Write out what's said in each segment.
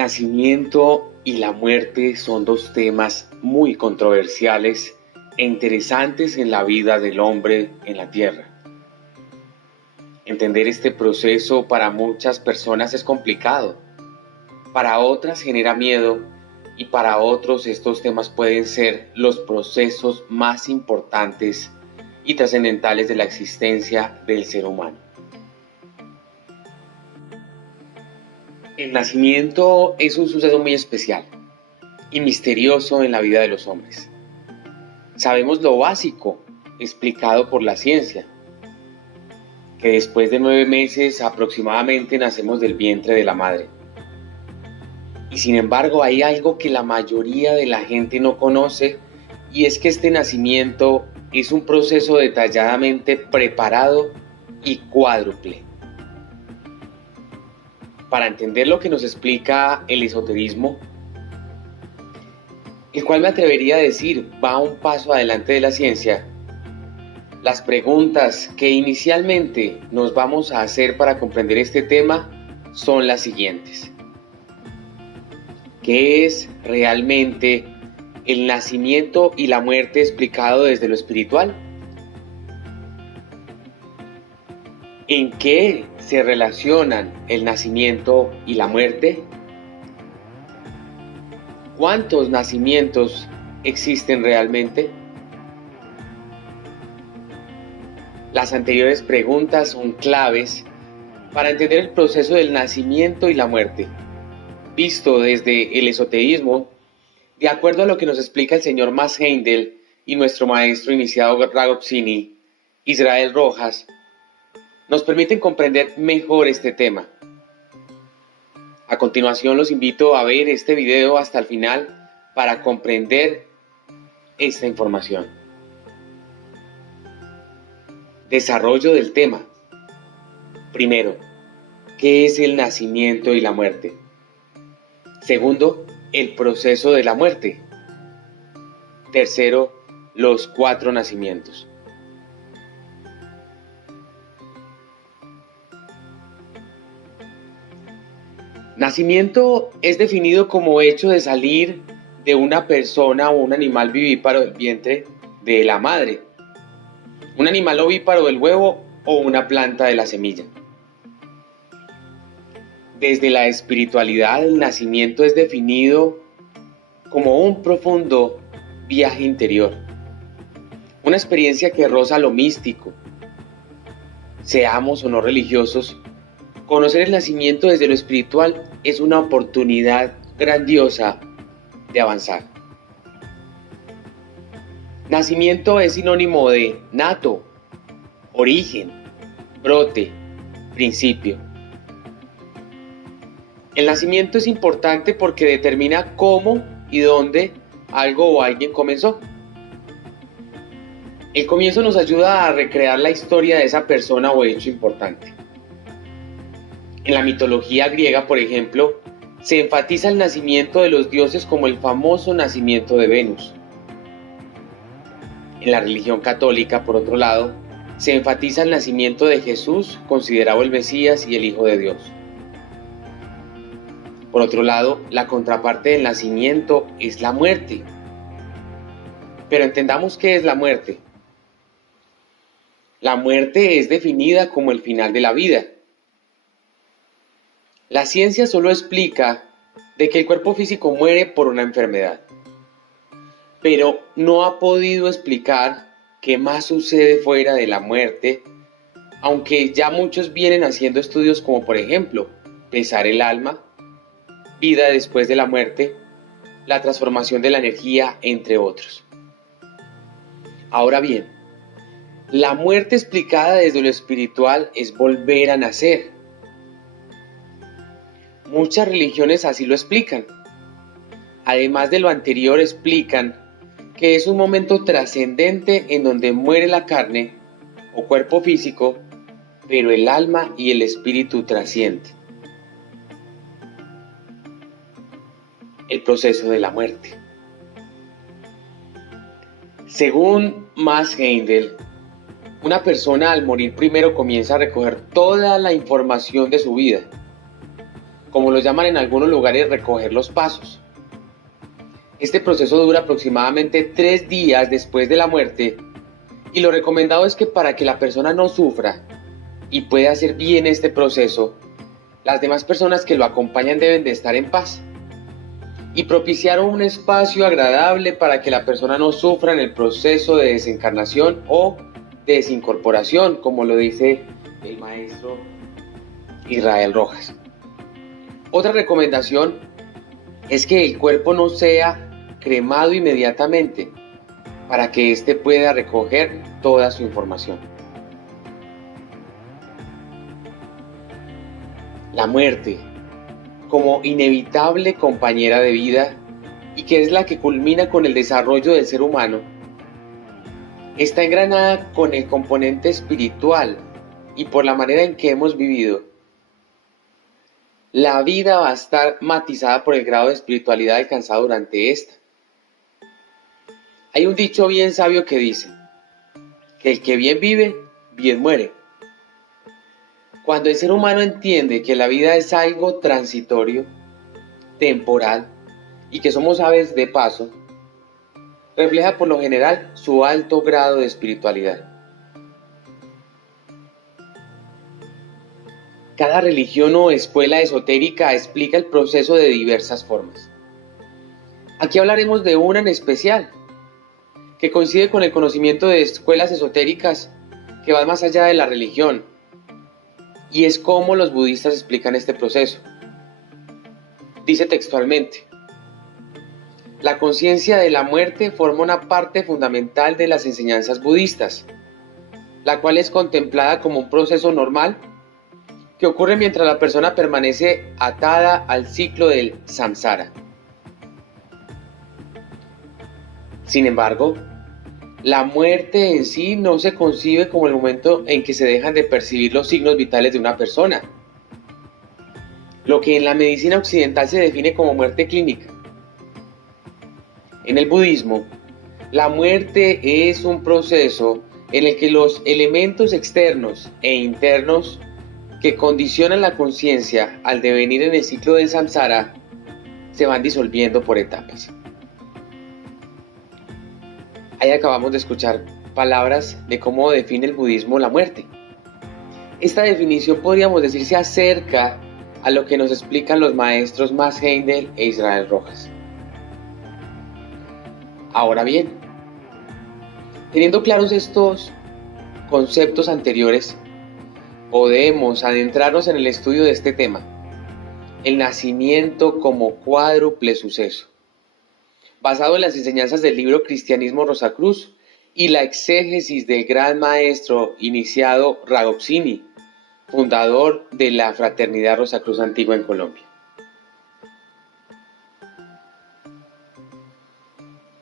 El nacimiento y la muerte son dos temas muy controversiales e interesantes en la vida del hombre en la tierra. Entender este proceso para muchas personas es complicado, para otras genera miedo y para otros estos temas pueden ser los procesos más importantes y trascendentales de la existencia del ser humano. El nacimiento es un suceso muy especial y misterioso en la vida de los hombres. Sabemos lo básico, explicado por la ciencia, que después de 9 meses aproximadamente nacemos del vientre de la madre. Y sin embargo hay algo que la mayoría de la gente no conoce, y es que este nacimiento es un proceso detalladamente preparado y cuádruple. Para entender lo que nos explica el esoterismo, el cual me atrevería a decir va un paso adelante de la ciencia, las preguntas que inicialmente nos vamos a hacer para comprender este tema son las siguientes. ¿Qué es realmente el nacimiento y la muerte explicado desde lo espiritual? ¿En qué se relacionan el nacimiento y la muerte? ¿Cuántos nacimientos existen realmente? Las anteriores preguntas son claves para entender el proceso del nacimiento y la muerte, visto desde el esoterismo, de acuerdo a lo que nos explica el señor Max Heindel y nuestro maestro iniciado Ragopsini, Israel Rojas, nos permiten comprender mejor este tema. A continuación los invito a ver este video hasta el final para comprender esta información. Desarrollo del tema. Primero, ¿qué es el nacimiento y la muerte? Segundo, el proceso de la muerte. Tercero, los 4 nacimientos. Nacimiento es definido como hecho de salir de una persona o un animal vivíparo del vientre de la madre, un animal ovíparo del huevo o una planta de la semilla. Desde la espiritualidad, el nacimiento es definido como un profundo viaje interior, una experiencia que roza lo místico. Seamos o no religiosos, conocer el nacimiento desde lo espiritual es una oportunidad grandiosa de avanzar. Nacimiento es sinónimo de nato, origen, brote, principio. El nacimiento es importante porque determina cómo y dónde algo o alguien comenzó. El comienzo nos ayuda a recrear la historia de esa persona o hecho importante. En la mitología griega, por ejemplo, se enfatiza el nacimiento de los dioses como el famoso nacimiento de Venus. En la religión católica, por otro lado, se enfatiza el nacimiento de Jesús, considerado el Mesías y el Hijo de Dios. Por otro lado, la contraparte del nacimiento es la muerte. Pero entendamos qué es la muerte. La muerte es definida como el final de la vida. La ciencia solo explica de que el cuerpo físico muere por una enfermedad, pero no ha podido explicar qué más sucede fuera de la muerte, aunque ya muchos vienen haciendo estudios como por ejemplo, pesar el alma, vida después de la muerte, la transformación de la energía, entre otros. Ahora bien, la muerte explicada desde lo espiritual es volver a nacer. Muchas religiones así lo explican. Además de lo anterior, explican que es un momento trascendente en donde muere la carne o cuerpo físico, pero el alma y el espíritu trascienden. El proceso de la muerte. Según Max Heindel, una persona al morir primero comienza a recoger toda la información de su vida. como lo llaman en algunos lugares, recoger los pasos. Este proceso dura aproximadamente 3 días después de la muerte y lo recomendado es que para que la persona no sufra y pueda hacer bien este proceso, las demás personas que lo acompañan deben de estar en paz y propiciar un espacio agradable para que la persona no sufra en el proceso de desencarnación o de desincorporación, como lo dice el maestro Israel Rojas. Otra recomendación es que el cuerpo no sea cremado inmediatamente para que éste pueda recoger toda su información. La muerte, como inevitable compañera de vida y que es la que culmina con el desarrollo del ser humano, está engranada con el componente espiritual y por la manera en que hemos vivido. La vida va a estar matizada por el grado de espiritualidad alcanzado durante esta. Hay un dicho bien sabio que dice que el que bien vive, bien muere. Cuando el ser humano entiende que la vida es algo transitorio, temporal y que somos aves de paso, refleja por lo general su alto grado de espiritualidad. Cada religión o escuela esotérica explica el proceso de diversas formas. Aquí hablaremos de una en especial, que coincide con el conocimiento de escuelas esotéricas que van más allá de la religión, y es cómo los budistas explican este proceso. Dice textualmente: la conciencia de la muerte forma una parte fundamental de las enseñanzas budistas, la cual es contemplada como un proceso normal que ocurre mientras la persona permanece atada al ciclo del samsara. Sin embargo, la muerte en sí no se concibe como el momento en que se dejan de percibir los signos vitales de una persona, lo que en la medicina occidental se define como muerte clínica. En el budismo, la muerte es un proceso en el que los elementos externos e internos que condicionan la conciencia al devenir en el ciclo del samsara se van disolviendo por etapas. Ahí acabamos de escuchar palabras de cómo define el budismo la muerte. Esta definición podríamos decir se acerca a lo que nos explican los maestros Max Heindel e Israel Rojas. Ahora bien, teniendo claros estos conceptos anteriores, podemos adentrarnos en el estudio de este tema, el nacimiento como cuádruple suceso, basado en las enseñanzas del libro Cristianismo Rosacruz y la exégesis del gran maestro iniciado Ragocini, fundador de la Fraternidad Rosacruz Antigua en Colombia.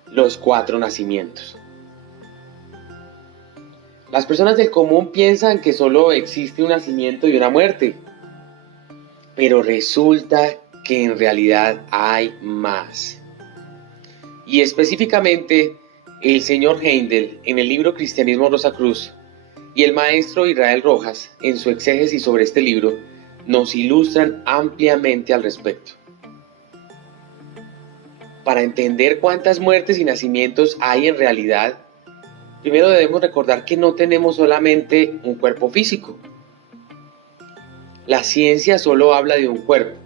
Los 4 nacimientos. Las personas del común piensan que solo existe un nacimiento y una muerte, pero resulta que en realidad hay más. Y específicamente, el señor Heindel, en el libro Cristianismo Rosacruz, y el maestro Israel Rojas, en su exégesis sobre este libro, nos ilustran ampliamente al respecto. Para entender cuántas muertes y nacimientos hay en realidad, primero debemos recordar que no tenemos solamente un cuerpo físico. La ciencia solo habla de un cuerpo.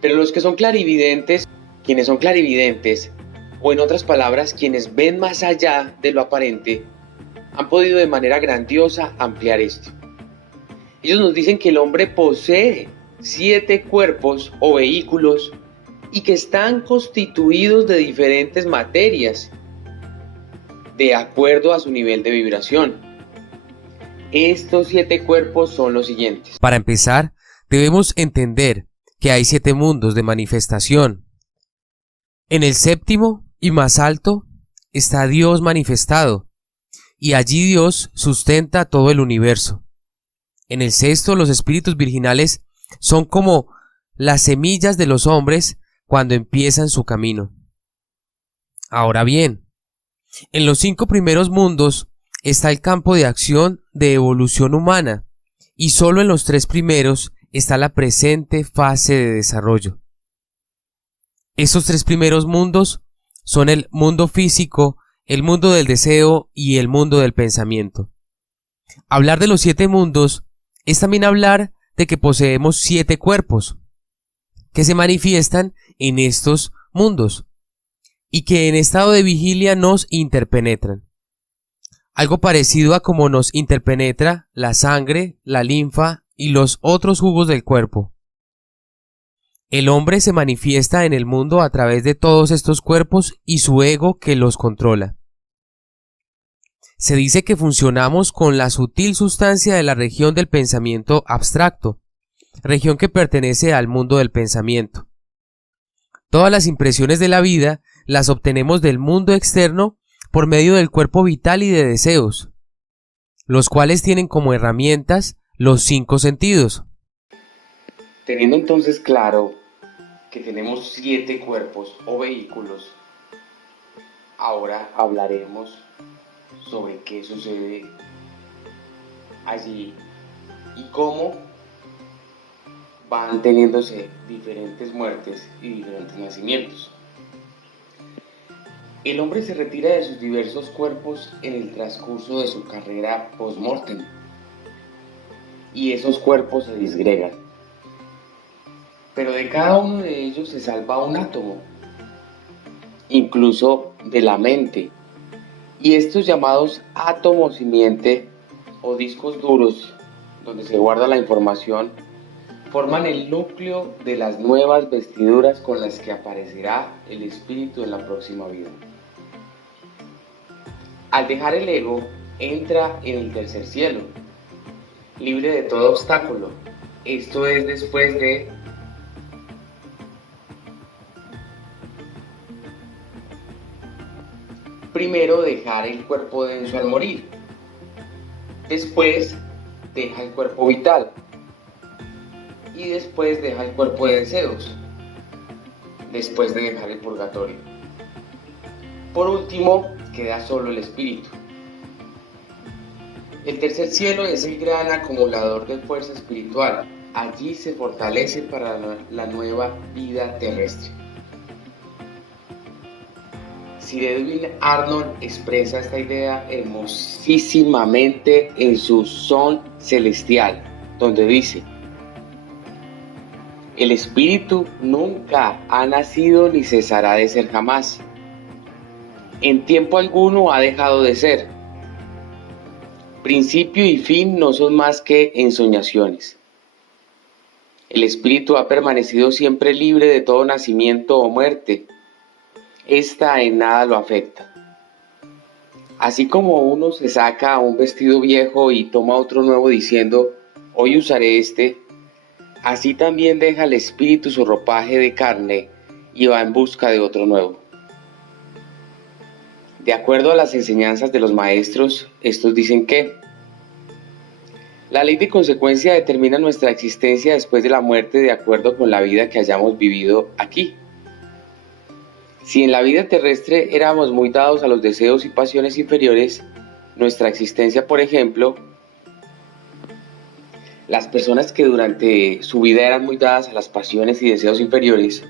Pero los que son clarividentes, quienes son clarividentes, o en otras palabras, quienes ven más allá de lo aparente, han podido de manera grandiosa ampliar esto. Ellos nos dicen que el hombre posee 7 cuerpos o vehículos y que están constituidos de diferentes materias, de acuerdo a su nivel de vibración. Estos 7 cuerpos son los siguientes. Para empezar, debemos entender que hay 7 mundos de manifestación. En el 7º y más alto está Dios manifestado, y allí Dios sustenta todo el universo. En el 6º los espíritus virginales son como las semillas de los hombres cuando empiezan su camino. Ahora bien, en los 5 primeros mundos está el campo de acción de evolución humana, y solo en los 3 primeros está la presente fase de desarrollo. Estos tres primeros mundos son el mundo físico, el mundo del deseo y el mundo del pensamiento. Hablar de los 7 mundos es también hablar de que poseemos 7 cuerpos que se manifiestan en estos mundos y que en estado de vigilia nos interpenetran. Algo parecido a como nos interpenetra la sangre, la linfa y los otros jugos del cuerpo. El hombre se manifiesta en el mundo a través de todos estos cuerpos y su ego que los controla. Se dice que funcionamos con la sutil sustancia de la región del pensamiento abstracto, región que pertenece al mundo del pensamiento. Todas las impresiones de la vida las obtenemos del mundo externo por medio del cuerpo vital y de deseos, los cuales tienen como herramientas los 5 sentidos. Teniendo entonces claro que tenemos 7 cuerpos o vehículos, ahora hablaremos sobre qué sucede allí y cómo van teniéndose diferentes muertes y diferentes nacimientos. El hombre se retira de sus diversos cuerpos en el transcurso de su carrera post-mortem y esos cuerpos se disgregan. Pero de cada uno de ellos se salva un átomo, incluso de la mente. Y estos llamados átomos simiente o discos duros, donde se guarda la información, forman el núcleo de las nuevas vestiduras con las que aparecerá el espíritu en la próxima vida. Al dejar el ego, entra en el tercer cielo, libre de todo obstáculo. Esto es después de primero dejar el cuerpo denso al morir, después deja el cuerpo vital y después deja el cuerpo de deseos, después de dejar el purgatorio. Por último, queda solo el espíritu. El tercer cielo es el gran acumulador de fuerza espiritual. Allí se fortalece para la nueva vida terrestre. Sir Edwin Arnold expresa esta idea hermosísimamente en su Son Celestial, donde dice: el espíritu nunca ha nacido ni cesará de ser jamás. En tiempo alguno ha dejado de ser. Principio y fin no son más que ensoñaciones. El espíritu ha permanecido siempre libre de todo nacimiento o muerte. Esta en nada lo afecta. Así como uno se saca un vestido viejo y toma otro nuevo diciendo: hoy usaré este, así también deja el espíritu su ropaje de carne y va en busca de otro nuevo. De acuerdo a las enseñanzas de los maestros, estos dicen que la ley de consecuencia determina nuestra existencia después de la muerte de acuerdo con la vida que hayamos vivido aquí. Si en la vida terrestre éramos muy dados a los deseos y pasiones inferiores, nuestra existencia, por ejemplo, las personas que durante su vida eran muy dadas a las pasiones y deseos inferiores,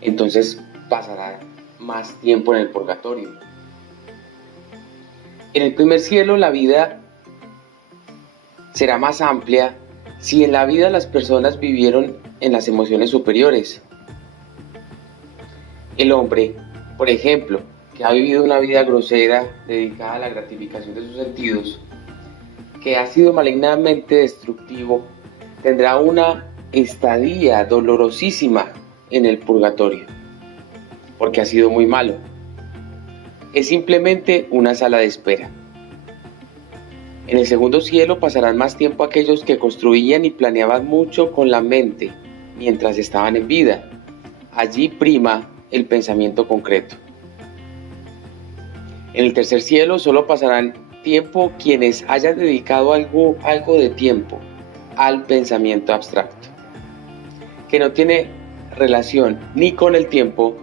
entonces pasarán más tiempo en el purgatorio. En el primer cielo la vida será más amplia si en la vida las personas vivieron en las emociones superiores. El hombre, por ejemplo, que ha vivido una vida grosera dedicada a la gratificación de sus sentidos, que ha sido malignamente destructivo, tendrá una estadía dolorosísima en el purgatorio, porque ha sido muy malo. Es simplemente una sala de espera. En el segundo cielo pasarán más tiempo aquellos que construían y planeaban mucho con la mente mientras estaban en vida. Allí prima el pensamiento concreto. En el tercer cielo solo pasarán tiempo quienes hayan dedicado algo de tiempo al pensamiento abstracto, que no tiene relación ni con el tiempo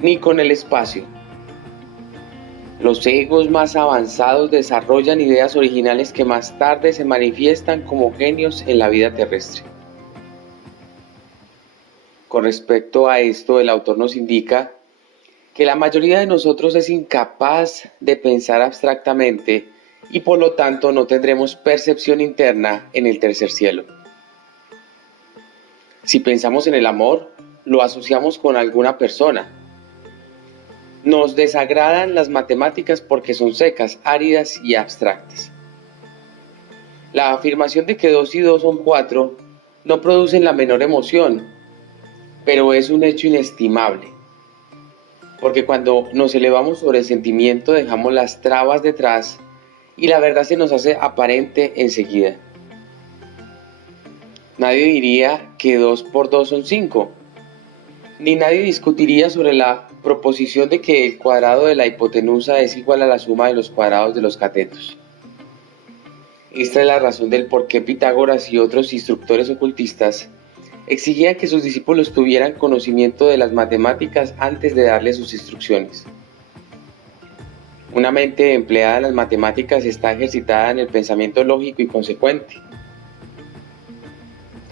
ni con el espacio. Los egos más avanzados desarrollan ideas originales que más tarde se manifiestan como genios en la vida terrestre. Con respecto a esto, el autor nos indica que la mayoría de nosotros es incapaz de pensar abstractamente y por lo tanto no tendremos percepción interna en el tercer cielo. Si pensamos en el amor, lo asociamos con alguna persona. Nos desagradan las matemáticas porque son secas, áridas y abstractas. La afirmación de que 2 y 2 son 4 no produce la menor emoción, pero es un hecho inestimable. Porque cuando nos elevamos sobre el sentimiento dejamos las trabas detrás y la verdad se nos hace aparente enseguida. Nadie diría que 2 por 2 son 5, ni nadie discutiría sobre la proposición de que el cuadrado de la hipotenusa es igual a la suma de los cuadrados de los catetos. Esta es la razón del por qué Pitágoras y otros instructores ocultistas exigían que sus discípulos tuvieran conocimiento de las matemáticas antes de darles sus instrucciones. Una mente empleada en las matemáticas está ejercitada en el pensamiento lógico y consecuente,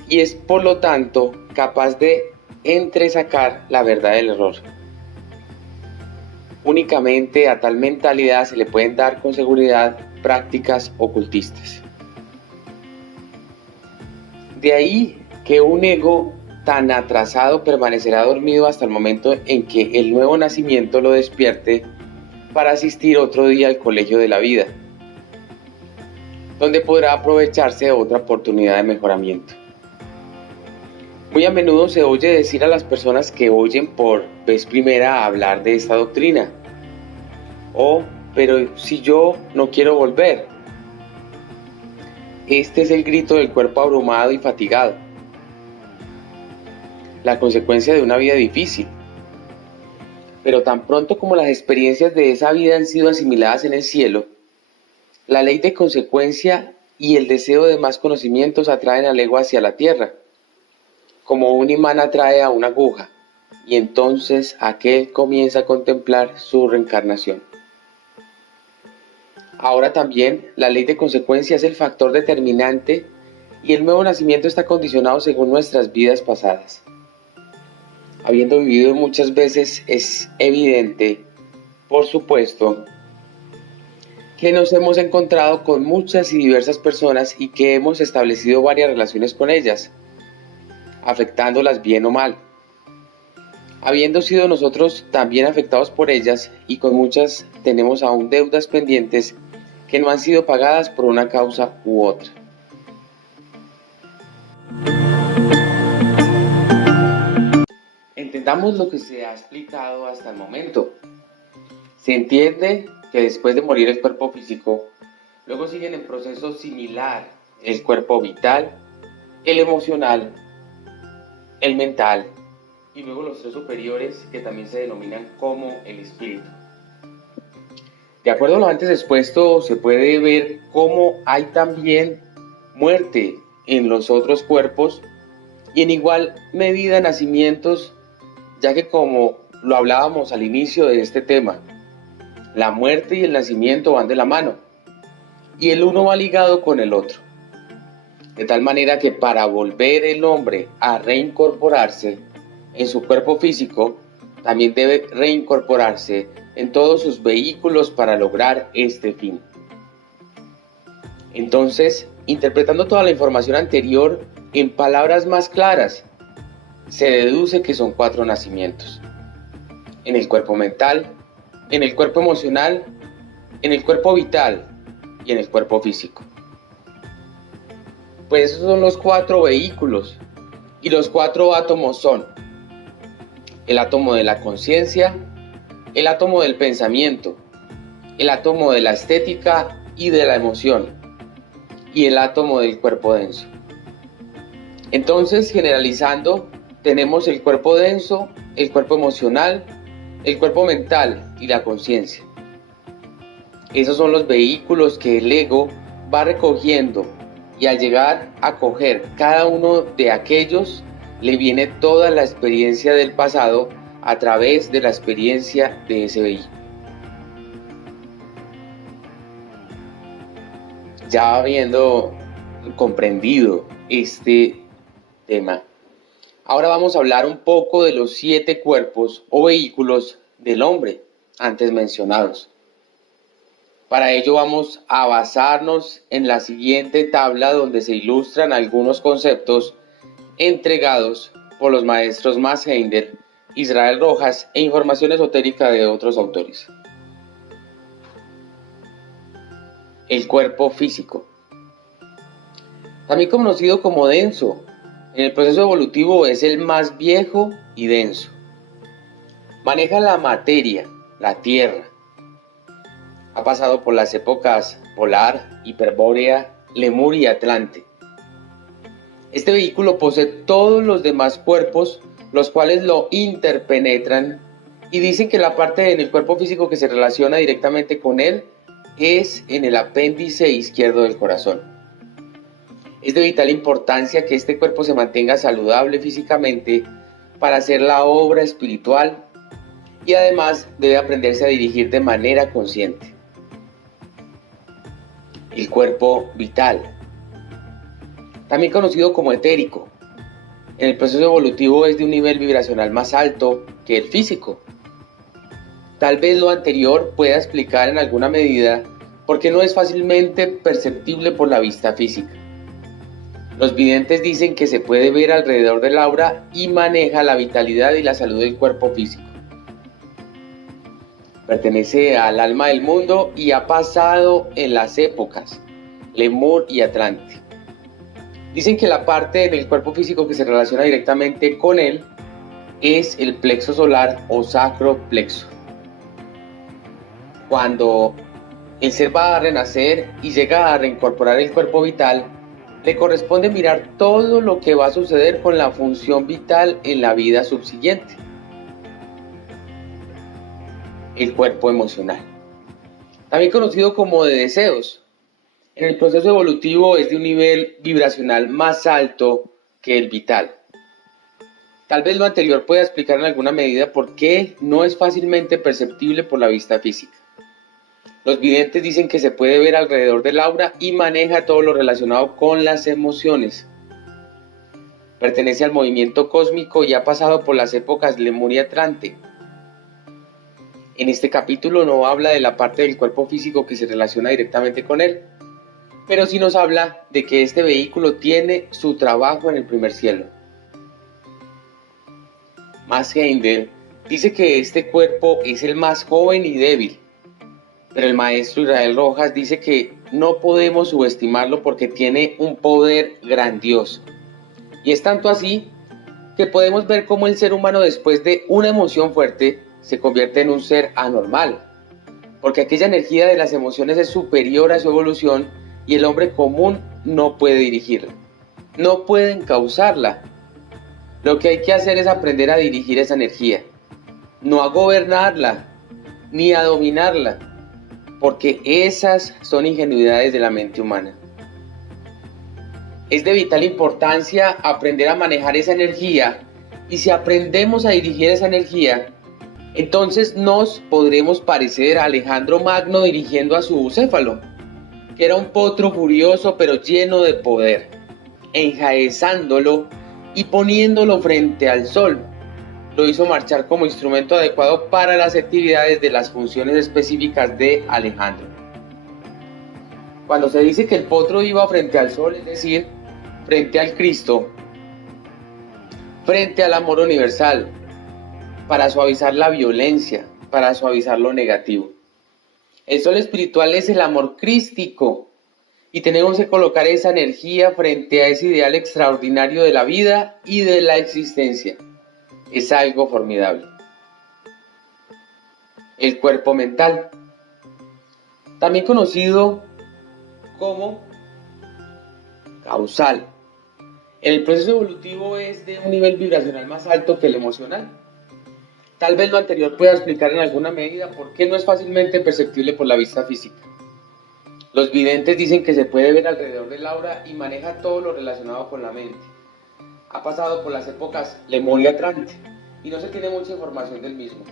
y es por lo tanto capaz de entresacar la verdad del error. Únicamente a tal mentalidad se le pueden dar con seguridad prácticas ocultistas. De ahí que un ego tan atrasado permanecerá dormido hasta el momento en que el nuevo nacimiento lo despierte para asistir otro día al colegio de la vida, donde podrá aprovecharse de otra oportunidad de mejoramiento. Muy a menudo se oye decir a las personas que oyen por vez primera hablar de esta doctrina: pero si yo no quiero volver. Este es el grito del cuerpo abrumado y fatigado, la consecuencia de una vida difícil. Pero tan pronto como las experiencias de esa vida han sido asimiladas en el cielo, la ley de consecuencia y el deseo de más conocimientos atraen al ego hacia la tierra, como un imán atrae a una aguja, y entonces aquel comienza a contemplar su reencarnación. Ahora también la ley de consecuencia es el factor determinante y el nuevo nacimiento está condicionado según nuestras vidas pasadas. Habiendo vivido muchas veces, es evidente, por supuesto, que nos hemos encontrado con muchas y diversas personas y que hemos establecido varias relaciones con ellas, afectándolas bien o mal. Habiendo sido nosotros también afectados por ellas, y con muchas tenemos aún deudas pendientes que no han sido pagadas por una causa u otra. Entendamos lo que se ha explicado hasta el momento. Se entiende que después de morir el cuerpo físico, luego siguen en proceso similar el cuerpo vital, el emocional, el mental y luego los 3 superiores, que también se denominan como el espíritu. De acuerdo a lo antes expuesto, se puede ver cómo hay también muerte en los otros cuerpos y en igual medida nacimientos, ya que como lo hablábamos al inicio de este tema, la muerte y el nacimiento van de la mano y el uno va ligado con el otro. De tal manera que para volver el hombre a reincorporarse en su cuerpo físico, también debe reincorporarse en todos sus vehículos para lograr este fin. Entonces, interpretando toda la información anterior en palabras más claras, se deduce que son 4 nacimientos: en el cuerpo mental, en el cuerpo emocional, en el cuerpo vital y en el cuerpo físico. Pues esos son los 4 vehículos, y los 4 átomos son el átomo de la conciencia, el átomo del pensamiento, el átomo de la estética y de la emoción, y el átomo del cuerpo denso. Entonces, generalizando, tenemos el cuerpo denso, el cuerpo emocional, el cuerpo mental y la conciencia. Esos son los vehículos que el ego va recogiendo, y al llegar a coger cada uno de aquellos, le viene toda la experiencia del pasado a través de la experiencia de ese vehículo. Ya habiendo comprendido este tema, ahora vamos a hablar un poco de los 7 cuerpos o vehículos del hombre antes mencionados. Para ello vamos a basarnos en la siguiente tabla donde se ilustran algunos conceptos entregados por los maestros Max Heindel, Israel Rojas e información esotérica de otros autores. El cuerpo físico, también conocido como denso, en el proceso evolutivo es el más viejo y denso. Maneja la materia, la tierra. Ha pasado por las épocas polar, hiperbórea, lemur y atlante. Este vehículo posee todos los demás cuerpos, los cuales lo interpenetran y dicen que la parte en el cuerpo físico que se relaciona directamente con él es en el apéndice izquierdo del corazón. Es de vital importancia que este cuerpo se mantenga saludable físicamente para hacer la obra espiritual y además debe aprenderse a dirigir de manera consciente. El cuerpo vital, también conocido como etérico, en el proceso evolutivo es de un nivel vibracional más alto que el físico. Tal vez lo anterior pueda explicar en alguna medida por qué no es fácilmente perceptible por la vista física. Los videntes dicen que se puede ver alrededor del aura y maneja la vitalidad y la salud del cuerpo físico. Pertenece al alma del mundo y ha pasado en las épocas Lemur y Atlante. Dicen que la parte del cuerpo físico que se relaciona directamente con él es el plexo solar o sacro plexo. Cuando el ser va a renacer y llega a reincorporar el cuerpo vital, le corresponde mirar todo lo que va a suceder con la función vital en la vida subsiguiente. El cuerpo emocional, también conocido como de deseos, en el proceso evolutivo es de un nivel vibracional más alto que el vital. Tal vez lo anterior pueda explicar en alguna medida por qué no es fácilmente perceptible por la vista física. Los videntes dicen que se puede ver alrededor del aura y maneja todo lo relacionado con las emociones. Pertenece al movimiento cósmico y ha pasado por las épocas Lemur y Atlante. En este capítulo no habla de la parte del cuerpo físico que se relaciona directamente con él, pero sí nos habla de que este vehículo tiene su trabajo en el primer cielo. Max Heindel dice que este cuerpo es el más joven y débil, pero el maestro Israel Rojas dice que no podemos subestimarlo porque tiene un poder grandioso. Y es tanto así que podemos ver cómo el ser humano después de una emoción fuerte se convierte en un ser anormal, porque aquella energía de las emociones es superior a su evolución y el hombre común no puede dirigirla, no puede encauzarla. Lo que hay que hacer es aprender a dirigir esa energía, no a gobernarla, ni a dominarla, porque esas son ingenuidades de la mente humana. Es de vital importancia aprender a manejar esa energía, y si aprendemos a dirigir esa energía, entonces nos podremos parecer a Alejandro Magno dirigiendo a su bucéfalo, que era un potro furioso pero lleno de poder, enjaezándolo y poniéndolo frente al sol. Lo hizo marchar como instrumento adecuado para las actividades de las funciones específicas de Alejandro. Cuando se dice que el potro iba frente al sol, es decir, frente al Cristo, frente al amor universal, para suavizar la violencia, para suavizar lo negativo. El sol espiritual es el amor crístico y tenemos que colocar esa energía frente a ese ideal extraordinario de la vida y de la existencia. Es algo formidable. El cuerpo mental, también conocido como causal. En el proceso evolutivo es de un nivel vibracional más alto que el emocional. Tal vez lo anterior pueda explicar en alguna medida por qué no es fácilmente perceptible por la vista física. Los videntes dicen que se puede ver alrededor del aura y maneja todo lo relacionado con la mente. Ha pasado por las épocas Lemur y Atlante y no se tiene mucha información del mismo.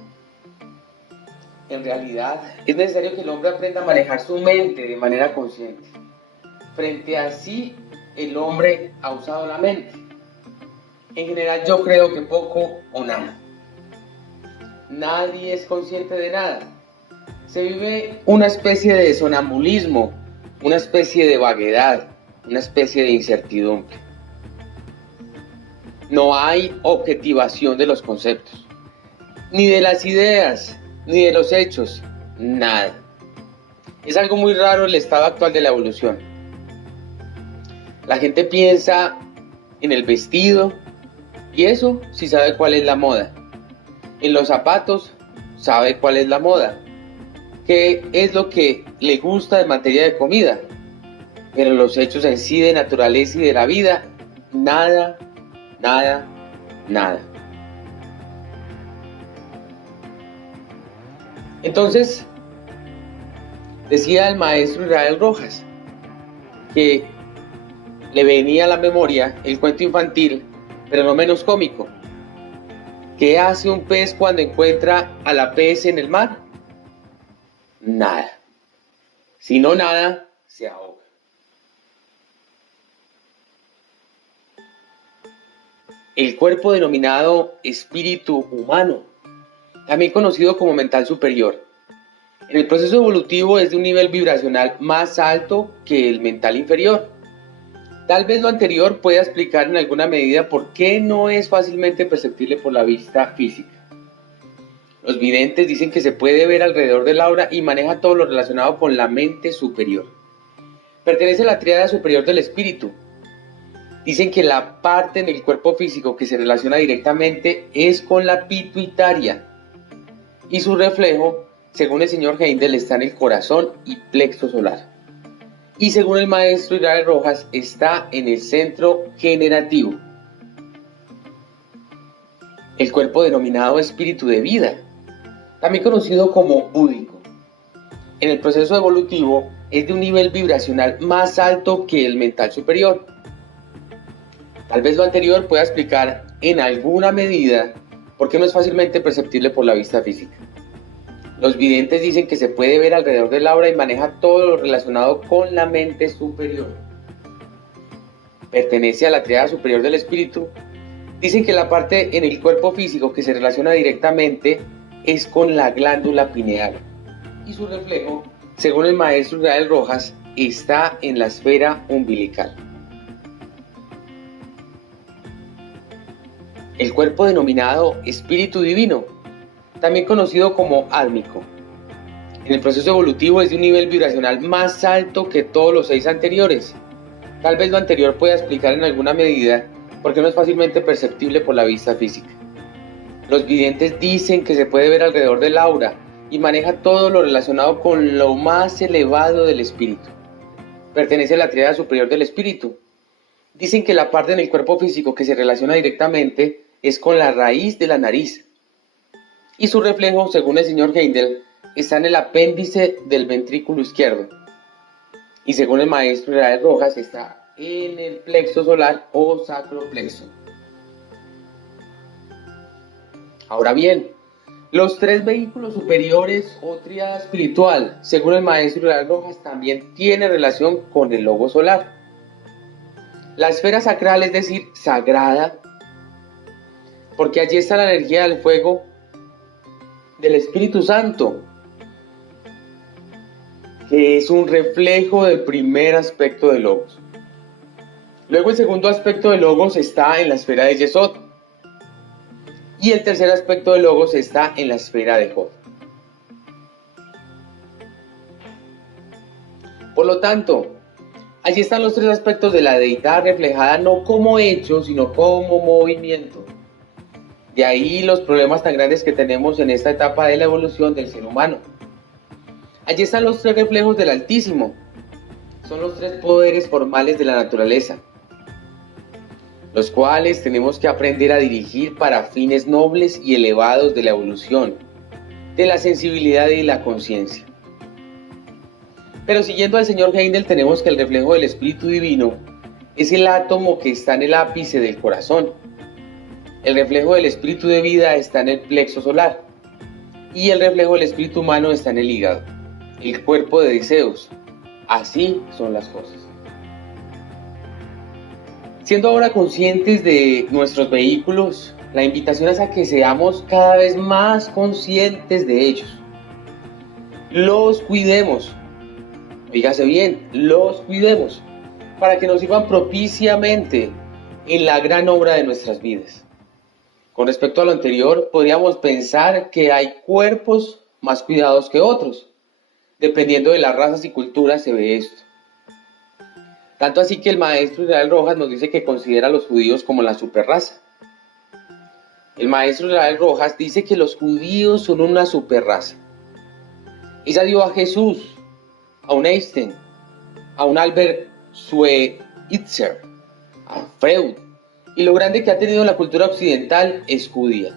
En realidad, es necesario que el hombre aprenda a manejar su mente de manera consciente. frente a sí el hombre ha usado la mente. En general yo creo que poco o nada. Nadie es consciente de nada. Se vive una especie de sonambulismo, una especie de vaguedad, una especie de incertidumbre. No hay objetivación de los conceptos, ni de las ideas, ni de los hechos, nada. Es algo muy raro el estado actual de la evolución. La gente piensa en el vestido, y eso sí sabe cuál es la moda. En los zapatos sabe cuál es la moda. Qué es lo que le gusta en materia de comida. Pero los hechos en sí de naturaleza y de la vida, nada, nada, nada. Entonces, decía el maestro Israel Rojas que le venía a la memoria el cuento infantil, pero no menos cómico. ¿Qué hace un pez cuando encuentra a la pez en el mar? Nada. Si no nada, se ahoga. El cuerpo denominado espíritu humano, también conocido como mental superior, en el proceso evolutivo es de un nivel vibracional más alto que el mental inferior. Tal vez lo anterior pueda explicar en alguna medida por qué no es fácilmente perceptible por la vista física. Los videntes dicen que se puede ver alrededor del aura y maneja todo lo relacionado con la mente superior. Pertenece a la tríada superior del espíritu. Dicen que la parte en el cuerpo físico que se relaciona directamente es con la pituitaria y su reflejo, según el señor Heindel, está en el corazón y plexo solar. Y según el maestro Israel Rojas, está en el centro generativo. El cuerpo denominado espíritu de vida, también conocido como búdico, en el proceso evolutivo es de un nivel vibracional más alto que el mental superior. Tal vez lo anterior pueda explicar en alguna medida por qué no es fácilmente perceptible por la vista física. Los videntes dicen que se puede ver alrededor del aura y maneja todo lo relacionado con la mente superior. Pertenece a la tríada superior del espíritu. Dicen que la parte en el cuerpo físico que se relaciona directamente es con la glándula pineal. Y su reflejo, según el maestro Israel Rojas, está en la esfera umbilical. El cuerpo denominado espíritu divino, también conocido como álmico, en el proceso evolutivo es de un nivel vibracional más alto que todos los 6 anteriores. Tal vez lo anterior pueda explicar en alguna medida por qué no es fácilmente perceptible por la vista física. Los videntes dicen que se puede ver alrededor del aura y maneja todo lo relacionado con lo más elevado del espíritu. Pertenece a la tríada superior del espíritu. Dicen que la parte en el cuerpo físico que se relaciona directamente es con la raíz de la nariz. Y su reflejo, según el señor Heindel, está en el apéndice del ventrículo izquierdo. Y según el maestro Israel Rojas, está en el plexo solar o sacroplexo. Ahora bien, los 3 vehículos superiores o tríada espiritual, según el maestro Israel Rojas, también tiene relación con el logo solar. La esfera sacral, es decir, sagrada, porque allí está la energía del fuego del Espíritu Santo, que es un reflejo del primer aspecto de Logos. Luego el segundo aspecto de Logos está en la esfera de Yesod, y el tercer aspecto de Logos está en la esfera de Jod. Por lo tanto, allí están los 3 aspectos de la deidad reflejada no como hecho, sino como movimiento. De ahí los problemas tan grandes que tenemos en esta etapa de la evolución del ser humano. Allí están los 3 reflejos del Altísimo. Son los 3 poderes formales de la naturaleza, los cuales tenemos que aprender a dirigir para fines nobles y elevados de la evolución, de la sensibilidad y la conciencia. Pero siguiendo al señor Heindel, tenemos que el reflejo del Espíritu Divino es el átomo que está en el ápice del corazón. El reflejo del espíritu de vida está en el plexo solar y el reflejo del espíritu humano está en el hígado, el cuerpo de deseos. Así son las cosas. Siendo ahora conscientes de nuestros vehículos, la invitación es a que seamos cada vez más conscientes de ellos. Los cuidemos, fíjase bien, los cuidemos, para que nos sirvan propiciamente en la gran obra de nuestras vidas. Con respecto a lo anterior, podríamos pensar que hay cuerpos más cuidados que otros. Dependiendo de las razas y culturas se ve esto. Tanto así que el maestro Israel Rojas nos dice que considera a los judíos como la superraza. El maestro Israel Rojas dice que los judíos son una superraza. Ella dio a Jesús, a un Einstein, a un Albert Schweitzer, a Freud, y lo grande que ha tenido la cultura occidental es judía.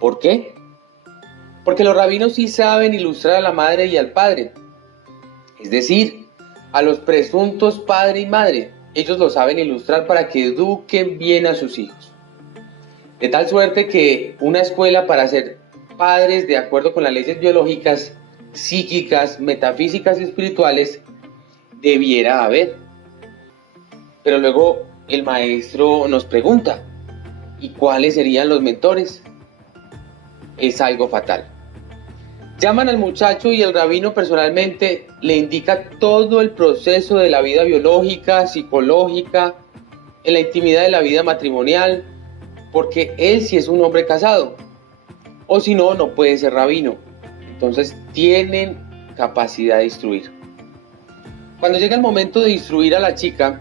¿Por qué? Porque los rabinos sí saben ilustrar a la madre y al padre, es decir, a los presuntos padre y madre. Ellos lo saben ilustrar para que eduquen bien a sus hijos. De tal suerte que una escuela para ser padres de acuerdo con las leyes biológicas, psíquicas, metafísicas y espirituales debiera haber. Pero luego el maestro nos pregunta, ¿y cuáles serían los mentores? Es algo fatal. Llaman al muchacho y el rabino personalmente le indica todo el proceso de la vida biológica, psicológica, en la intimidad de la vida matrimonial, porque él sí es un hombre casado, o si no, no puede ser rabino. Entonces tienen capacidad de instruir. Cuando llega el momento de instruir a la chica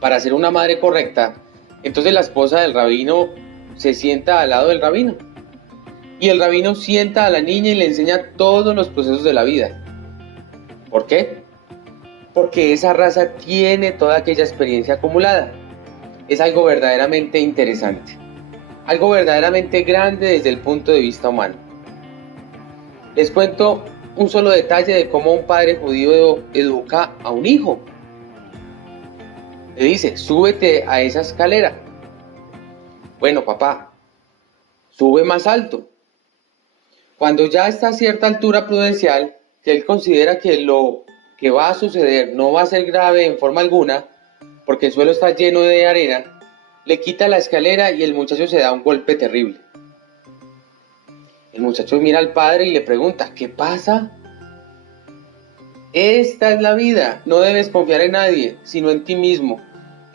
para ser una madre correcta, entonces la esposa del rabino se sienta al lado del rabino. Y el rabino sienta a la niña y le enseña todos los procesos de la vida. ¿Por qué? Porque esa raza tiene toda aquella experiencia acumulada. Es algo verdaderamente interesante. Algo verdaderamente grande desde el punto de vista humano. Les cuento un solo detalle de cómo un padre judío educa a un hijo. Le dice, súbete a esa escalera. Bueno, papá, sube más alto. Cuando ya está a cierta altura prudencial, que él considera que lo que va a suceder no va a ser grave en forma alguna, porque el suelo está lleno de arena, le quita la escalera y el muchacho se da un golpe terrible. El muchacho mira al padre y le pregunta, ¿qué pasa? Esta es la vida, no debes confiar en nadie, sino en ti mismo,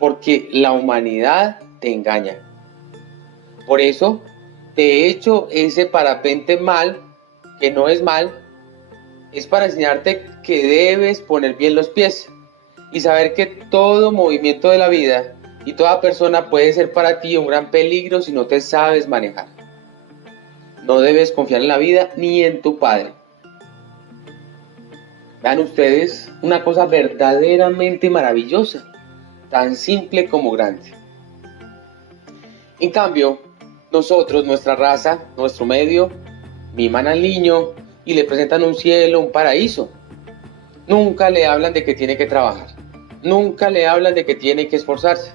porque la humanidad te engaña. Por eso, te he hecho ese parapente mal, que no es mal, es para enseñarte que debes poner bien los pies y saber que todo movimiento de la vida y toda persona puede ser para ti un gran peligro si no te sabes manejar. No debes confiar en la vida ni en tu padre. Vean ustedes una cosa verdaderamente maravillosa, tan simple como grande. En cambio, nosotros, nuestra raza, nuestro medio, miman al niño y le presentan un cielo, un paraíso. Nunca le hablan de que tiene que trabajar. Nunca le hablan de que tiene que esforzarse.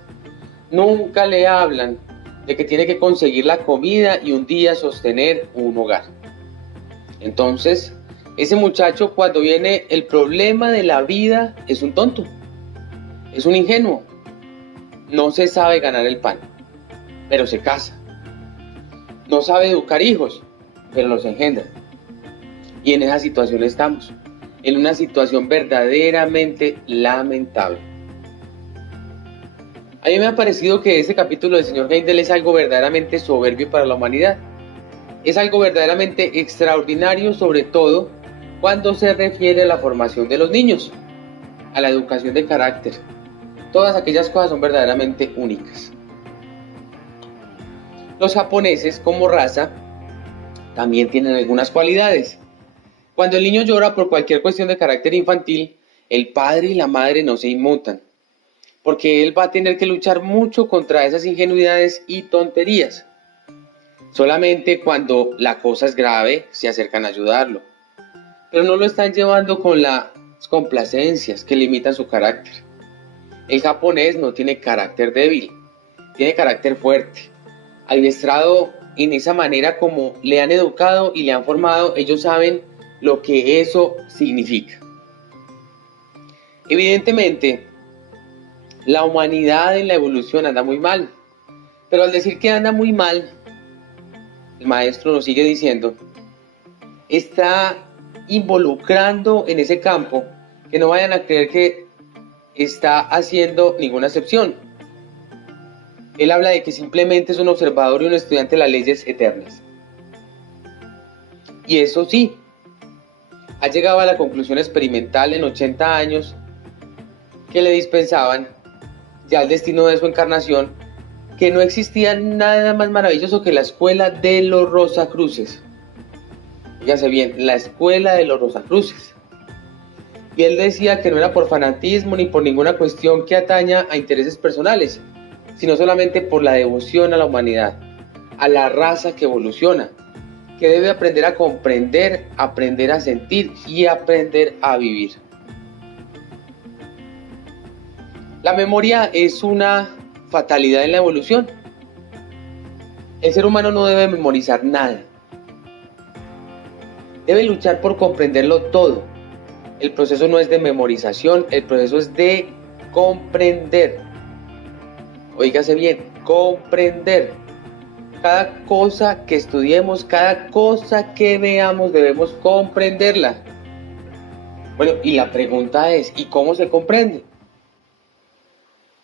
Nunca le hablan de que tiene que conseguir la comida y un día sostener un hogar. Entonces, ese muchacho, cuando viene el problema de la vida, es un tonto. Es un ingenuo. No se sabe ganar el pan, pero se casa. No sabe educar hijos, pero los engendra. Y en esa situación estamos, en una situación verdaderamente lamentable. A mí me ha parecido que este capítulo del señor Heindel es algo verdaderamente soberbio para la humanidad. Es algo verdaderamente extraordinario, sobre todo cuando se refiere a la formación de los niños, a la educación de carácter. Todas aquellas cosas son verdaderamente únicas. Los japoneses, como raza, también tienen algunas cualidades. Cuando el niño llora por cualquier cuestión de carácter infantil, el padre y la madre no se inmutan, porque él va a tener que luchar mucho contra esas ingenuidades y tonterías. Solamente cuando la cosa es grave se acercan a ayudarlo, pero no lo están llevando con las complacencias que limitan su carácter. El japonés no tiene carácter débil, tiene carácter fuerte. Adiestrado en esa manera como le han educado y le han formado, ellos saben lo que eso significa. Evidentemente, La humanidad en la evolución anda muy mal. Pero al decir que anda muy mal, el maestro nos sigue diciendo, está involucrando en ese campo que no vayan a creer que está haciendo ninguna excepción. Él habla de que simplemente es un observador y un estudiante de las leyes eternas. Y eso sí, ha llegado a la conclusión experimental en 80 años que le dispensaban ya el destino de su encarnación, que no existía nada más maravilloso que la escuela de los Rosacruces. Fíjate bien, la escuela de los Rosacruces. Y él decía que no era por fanatismo ni por ninguna cuestión que ataña a intereses personales, sino solamente por la devoción a la humanidad, a la raza que evoluciona, que debe aprender a comprender, aprender a sentir y aprender a vivir. La memoria es una fatalidad en la evolución. El ser humano no debe memorizar nada. Debe luchar por comprenderlo todo. El proceso no es de memorización, el proceso es de comprender. Óigase bien, comprender. Cada cosa que estudiemos, cada cosa que veamos, debemos comprenderla. Bueno, y la pregunta es, ¿y cómo se comprende?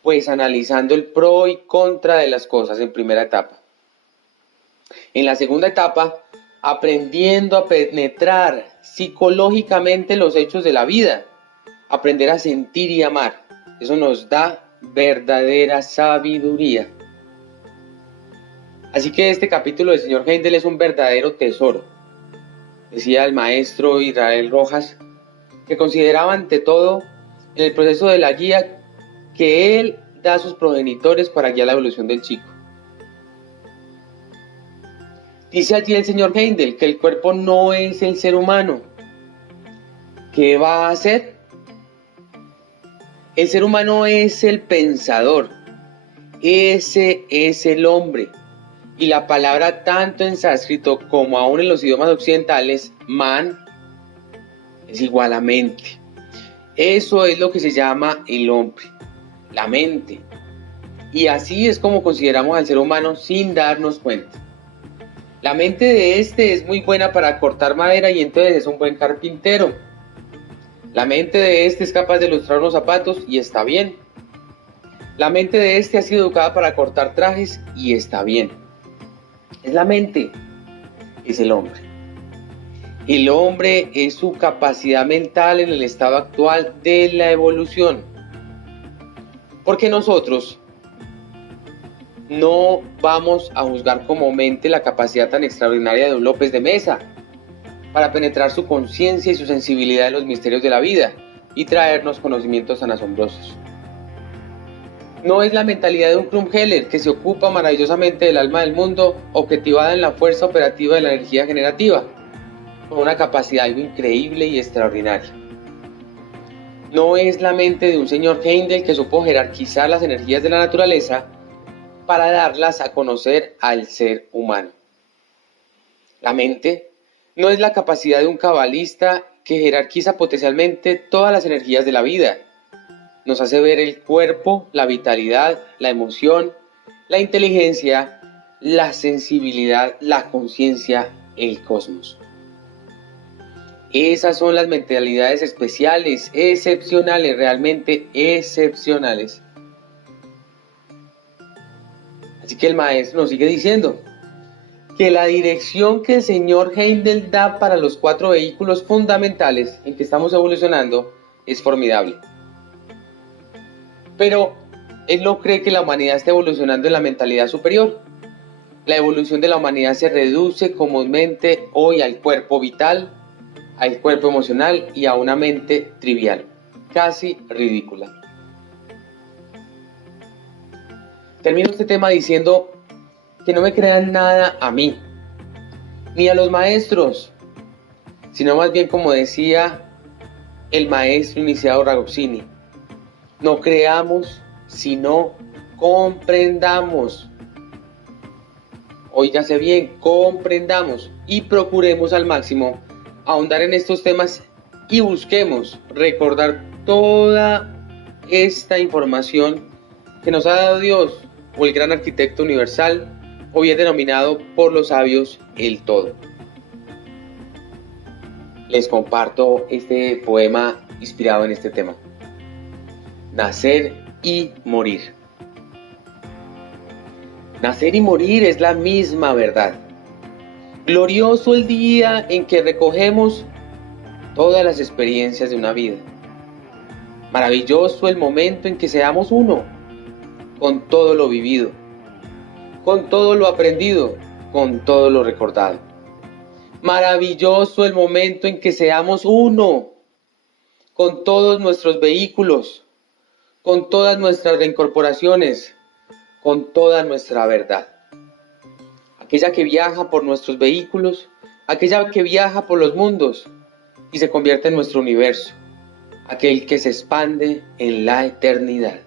Pues analizando el pro y contra de las cosas en primera etapa. En la segunda etapa, aprendiendo a penetrar psicológicamente los hechos de la vida, aprender a sentir y amar. Eso nos da verdadera sabiduría. Así que este capítulo del señor Heindel es un verdadero tesoro. Decía el maestro Israel Rojas que consideraba ante todo en el proceso de la guía que él da a sus progenitores para guiar la evolución del chico. Dice allí el señor Heindel que el cuerpo no es el ser humano. ¿Qué va a hacer? El ser humano es el pensador. Ese es el hombre. Y la palabra tanto en sánscrito como aún en los idiomas occidentales, man, es igual a mente. Eso es lo que se llama el hombre, la mente. Y así es como consideramos al ser humano sin darnos cuenta. La mente de este es muy buena para cortar madera y entonces es un buen carpintero. La mente de este es capaz de ilustrar unos zapatos y está bien. La mente de este ha sido educada para cortar trajes y está bien. Es la mente, es el hombre. El hombre es su capacidad mental en el estado actual de la evolución. Porque nosotros no vamos a juzgar como mente la capacidad tan extraordinaria de un López de Mesa para penetrar su conciencia y su sensibilidad en los misterios de la vida y traernos conocimientos tan asombrosos. No es la mentalidad de un Krumheller que se ocupa maravillosamente del alma del mundo, objetivada en la fuerza operativa de la energía generativa, con una capacidad algo increíble y extraordinaria. No es la mente de un señor Heindel que supo jerarquizar las energías de la naturaleza para darlas a conocer al ser humano. La mente no es la capacidad de un cabalista que jerarquiza potencialmente todas las energías de la vida. Nos hace ver el cuerpo, la vitalidad, la emoción, la inteligencia, la sensibilidad, la conciencia, el cosmos. Esas son las mentalidades especiales, excepcionales, realmente excepcionales. Así que el maestro nos sigue diciendo que la dirección que el señor Heindel da para los 4 vehículos fundamentales en que estamos evolucionando es formidable. Pero él no cree que la humanidad esté evolucionando en la mentalidad superior. La evolución de la humanidad se reduce comúnmente hoy al cuerpo vital, al cuerpo emocional y a una mente trivial, casi ridícula. Termino este tema diciendo que no me crean nada a mí, ni a los maestros, sino más bien como decía el maestro iniciado Ragusini, no creamos, sino comprendamos. Óigase bien, comprendamos y procuremos al máximo ahondar en estos temas y busquemos recordar toda esta información que nos ha dado Dios o el gran arquitecto universal, o bien denominado por los sabios el todo. Les comparto este poema inspirado en este tema. Nacer y morir. Nacer y morir es la misma verdad. Glorioso el día en que recogemos todas las experiencias de una vida. Maravilloso el momento en que seamos uno, con todo lo vivido, con todo lo aprendido, con todo lo recordado. Maravilloso el momento en que seamos uno, con todos nuestros vehículos, con todas nuestras reincorporaciones, con toda nuestra verdad. Aquella que viaja por nuestros vehículos, aquella que viaja por los mundos y se convierte en nuestro universo, aquel que se expande en la eternidad.